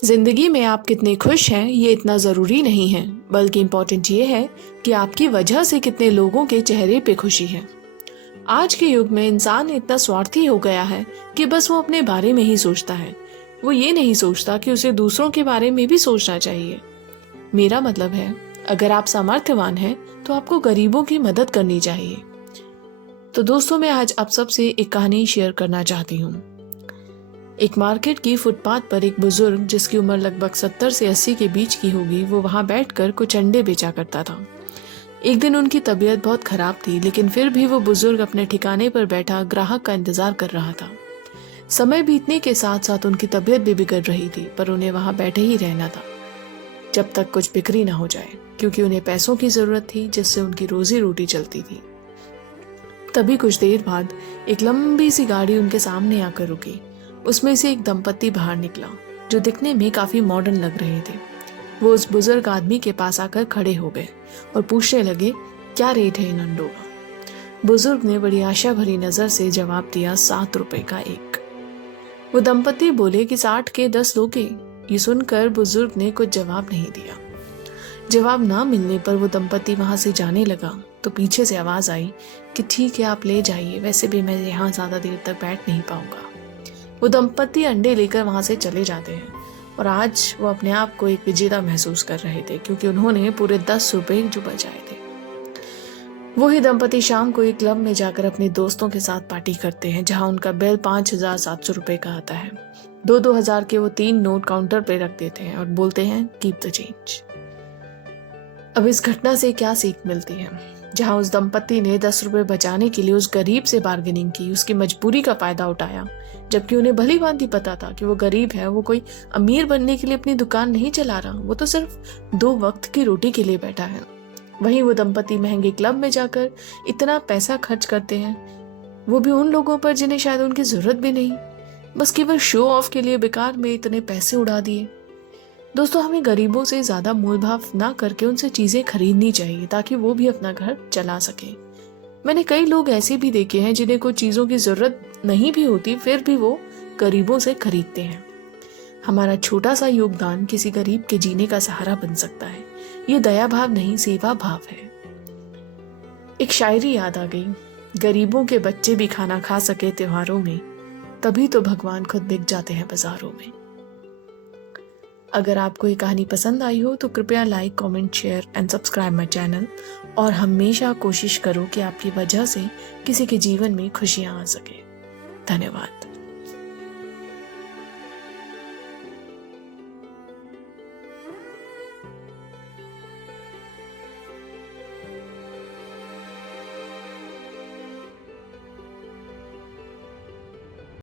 जिंदगी में आप कितने खुश हैं ये इतना ज़रूरी नहीं है, बल्कि इम्पोर्टेंट ये है कि आपकी वजह से कितने लोगों के चेहरे पे खुशी है। आज के युग में इंसान इतना स्वार्थी हो गया है कि बस वो अपने बारे में ही सोचता है। वो ये नहीं सोचता कि उसे दूसरों के बारे में भी सोचना चाहिए। मेरा मतलब है, अगर आप सामर्थ्यवान हैं तो आपको गरीबों की मदद करनी चाहिए। तो दोस्तों, मैं आज आप सबसे एक कहानी शेयर करना चाहती हूँ। एक मार्केट की फुटपाथ पर एक बुजुर्ग, जिसकी उम्र लगभग 70 से 80 के बीच की होगी, वो वहां बैठकर कुछ अंडे बेचा करता था। एक दिन उनकी तबीयत बहुत खराब थी, लेकिन फिर भी वो बुजुर्ग अपने ठिकाने पर बैठा ग्राहक का इंतजार कर रहा था। समय बीतने के साथ साथ उनकी तबीयत भी बिगड़ रही थी, पर उन्हें वहां बैठे ही रहना था जब तक कुछ बिक्री ना हो जाए, क्योंकि उन्हें पैसों की जरूरत थी जिससे उनकी रोजी रोटी चलती थी। तभी कुछ देर बाद एक लंबी सी गाड़ी उनके सामने आकर रुकी। उसमें से एक दंपत्ति बाहर निकला, जो दिखने में काफी मॉडर्न लग रहे थे। वो उस बुजुर्ग आदमी के पास आकर खड़े हो गए और पूछने लगे, क्या रेट है इन अंडों का? बुजुर्ग ने बड़ी आशा भरी नजर से जवाब दिया, 7 रुपए का एक। वो दंपत्ति बोले कि 60 के 10 लोगे? ये सुनकर बुजुर्ग ने कुछ जवाब नहीं दिया। जवाब ना मिलने पर वो दंपत्ति वहां से जाने लगा तो पीछे से आवाज आई कि ठीक है, आप ले जाइए, वैसे भी मैं यहाँ ज्यादा देर तक बैठ नहीं पाऊंगा। वो दंपत्ति अंडे लेकर वहां से चले जाते हैं और आज वो अपने आप को एक विजेता महसूस कर रहे थे, क्योंकि उन्होंने पूरे 10 रुपए जो बचाए थे। वही दंपति शाम को एक क्लब में जाकर अपने दोस्तों के साथ पार्टी करते हैं, जहां उनका बिल 5,700 रुपए का आता है। 2,000 के वो 3 नोट काउंटर पे रख देते हैं और बोलते हैं, कीप द चेंज। अब इस घटना से क्या सीख मिलती है? जहां उस दंपत्ति ने 10 रुपए बचाने के लिए उस गरीब से बार्गेनिंग की, उसकी मजबूरी का फायदा उठाया, जबकि उन्हें भली भांति पता था कि वो गरीब है, वो कोई अमीर बनने के लिए अपनी दुकान नहीं चला रहा, वो तो सिर्फ 2 वक्त की रोटी के लिए बैठा है। वहीं वो दंपत्ति महंगे क्लब में जाकर इतना पैसा खर्च करते हैं, वो भी उन लोगों पर जिन्हें शायद उनकी जरूरत भी नहीं, बस केवल शो ऑफ के लिए बेकार में इतने पैसे उड़ा दिए। दोस्तों, हमें गरीबों से ज्यादा मोलभाव ना करके उनसे चीजें खरीदनी चाहिए, ताकि वो भी अपना घर चला सके। मैंने कई लोग ऐसे भी देखे हैं जिन्हें कोई चीजों की जरूरत नहीं भी होती, फिर भी वो गरीबों से खरीदते हैं। हमारा छोटा सा योगदान किसी गरीब के जीने का सहारा बन सकता है। ये दया भाव नहीं, सेवा भाव है। एक शायरी याद आ गई, गरीबों के बच्चे भी खाना खा सके त्योहारों में, तभी तो भगवान खुद बिक जाते हैं बाजारों में। अगर आपको ये कहानी पसंद आई हो तो कृपया like, comment, share and subscribe my channel. और हमेशा कोशिश करो कि आपकी वजह से किसी के जीवन में खुशियां आ सके। धन्यवाद।